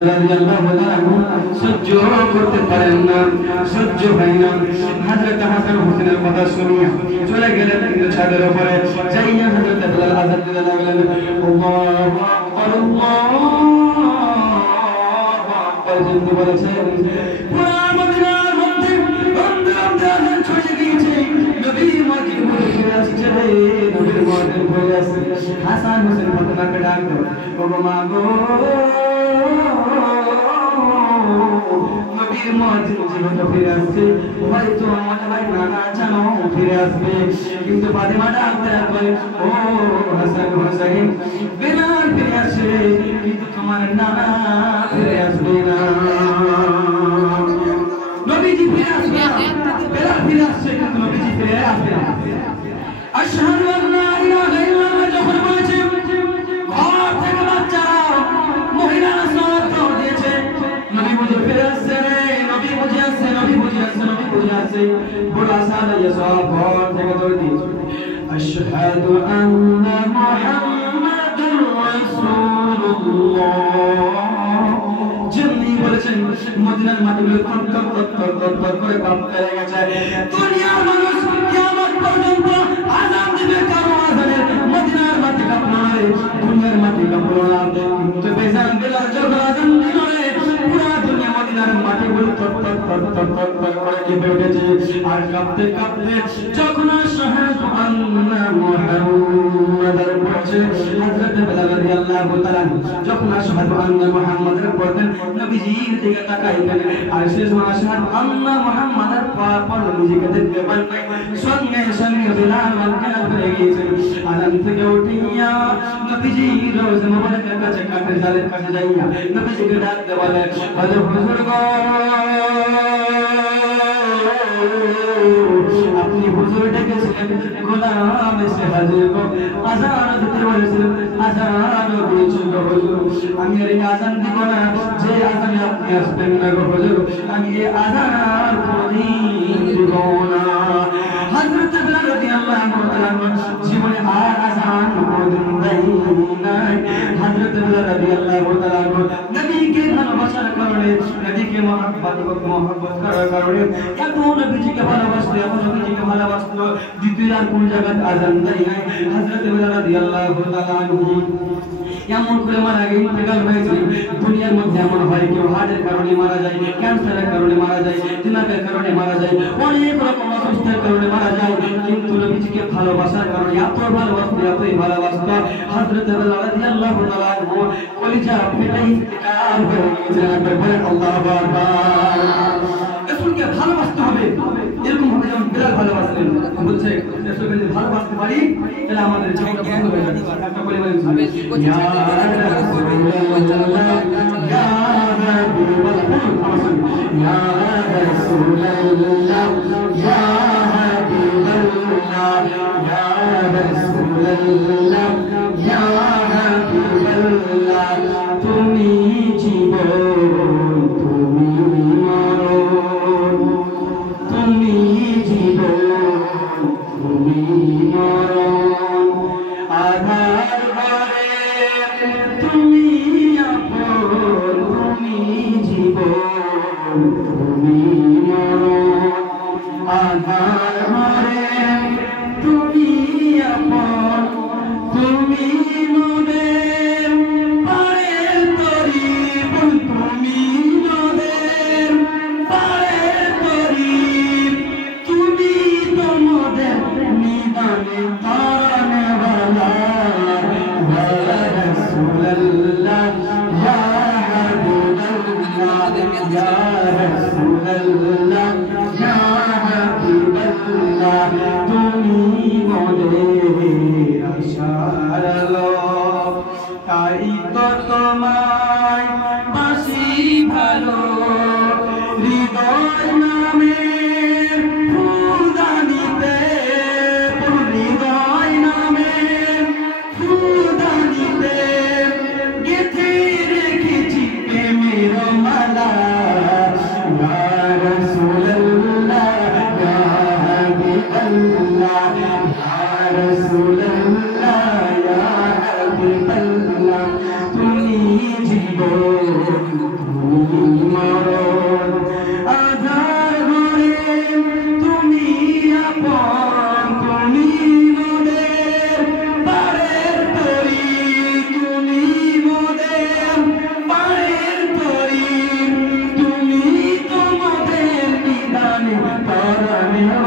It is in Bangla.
সহ্য করতে পারেন না, সহ্য হয় না। হযরত হাসান হোসেনের কথা শুনিয়া চলে গেলেন ছাদের উপরে, যাইয়া হযরত বেলাল আযান দিতে লাগলেন, আল্লাহু আকবার, আল্লাহু আকবার জিন্দু বলেছেন। পুরা মদিনার মধ্যে আযান ছড়িয়ে গিয়েছে, নবীর মুজিব ফিরে আসছে, নবীর মুজিব ফিরে আসছে। হাসান হোসেন ফাতেমাকে ডাকলো, ও মা গো, নবীর মুজিব জীবনে ফিরে আসছে, হয়তো আমার ভাই নানা জানো ফিরে আসবে, কিন্তু ফাতেমা ডাকতে লাগবে, ও হাসান হোসেন, বেলাল ফিরে আসবে, কিন্তু তোমার নানা ফিরে আসবে না। নবীজি ফিরে আসবে না, বেলাল ফিরে আসছে, কিন্তু নবীজি ফিরে আসবে না। আশহাদু আল্লা ইলাহা ইল্লাল্লাহ যখন বলেছে, ঘর থেকে বাচ্চারা মহিলারা সালাত দিয়েছে, নবী বুঝে ফিরে আসছে, নবী বুঝে আসছে, নবী বুঝে আসছে, নবী বুঝে আসছে, বড় আশা লইয়া সব ঘর থেকে দৌড় দিয়েছে। আশহাদু আন্না মুহাম্মাদুর রাসূলুল্লাহ যেমনি বলেছেন, মদিনার মাটিগুলো থর করে কাঁপতে লেগেছে। দুনিয়ার মানুষ কিয়ামত পর্যন্ত আযান দিবে, কারো আযানের মদিনার মাটি কাঁপলো না, দুনিয়ার মাটি কাঁপলো না, কিন্তু বেজান বেলাল যখন আযান দিল, পুরা দুনিয়া মদিনার মাটিগুলো থর করে কেঁপে উঠেছে। আর কাঁপতে কাঁপতে যখন আশহাদু আন্না মুহাম্মাদার পড়ছে, হযরত বেলাল রাদিয়াল্লাহু তাআলা যখন আশহাদু আন্না মুহাম্মাদার পড়তেন, নবীজির দিকে তাকাইতেন, আর শেষ আশহাদু আন্না মুহাম্মাদার পর নবীজিকে দেখতে পান নাই, সঙ্গে সঙ্গে বেলাল মানকানা করে গিয়েছে। আযান থেকে উঠিয়া নবীজির রওজা মুবারকের কাছে কাঠের জালের কাছে যাইয়া নবীজিকে ডাকতে বলে, হুজুর গো, আপনি হুজুর ডেকেছিলেন, গোলাম এসে হাজির গো, আযান দিতে বলেছিলেন, আযান দিয়েছি গো হুজুর, আমি এই আযান দিব না যে আযানে আপনি আসবেন না গো হুজুর, আমি এই আযান কোনদিন দিব না। হযরত বেলাল রাদিয়াল্লাহু তাআলা জীবনে আর আযান কোনদিন দেয় নাই। হযরত বেলাল রাদিয়াল্লাহু তাআলা নবীকে ভালোবাসার কারণে, নবীকে মহব্বত করার কারণে, এত নবীজিকে ভালোবাসতো, এত নবীজিকে ভালোবাসতো, দ্বিতীয় আর কোন জায়গায় আযান দেয় নাই। হযরত বেলাল রাদিয়াল্লাহু তাআলা এমন করে মারা গিয়ে ইন্তেকাল হয়েছে। দুনিয়ার মধ্যে এমন হয়, কেউ হার্টের কারণে মারা যায়, ক্যান্সারের কারণে মারা যায়, দিমাগের কারণে মারা যায়, অনেক রকম অসুস্থতার কারণে মারা যায়, কিন্তু নবীজিকে ভালোবাসার কারণে, এত ভালোবাসতো, এতই ভালোবাসতো, হযরত বেলাল রাদিয়াল্লাহু তাআলা কলিজা ফেটে ইন্তেকাল হয়ে গিয়েছিলেন। আল্লাহু আকবার। রাসূলকে ভালোবাসতে হবে, এরকম ভাবে যেমন বেলাল ভালোবাসলেন। বলছে রাসূলকে যদি ভালোবাসতে পারি, তাহলে আমাদের জীবনটা বন্ধ হয়ে যাবে। একটা বলে বলেন, ইয়া রাসূলুল্লাহ, ইয়া হাবিবাল্লাহ, ইয়া রাসূলুল্লাহ, ইয়া হাবিবাল্লাহ, ইয়া রাসূলুল্লাহ, ইয়া হাবিবাল্লাহ, তুমি জীবন, তুমি মরণ, তুমি জীবন, তুমি মরণ, আধার ঘরে তুমি আপন, তুমি জীবন, তুমি মরণ, আধার ঘরে তুমি আপন, তুমি মনের পারের তরি, তুমি পরনে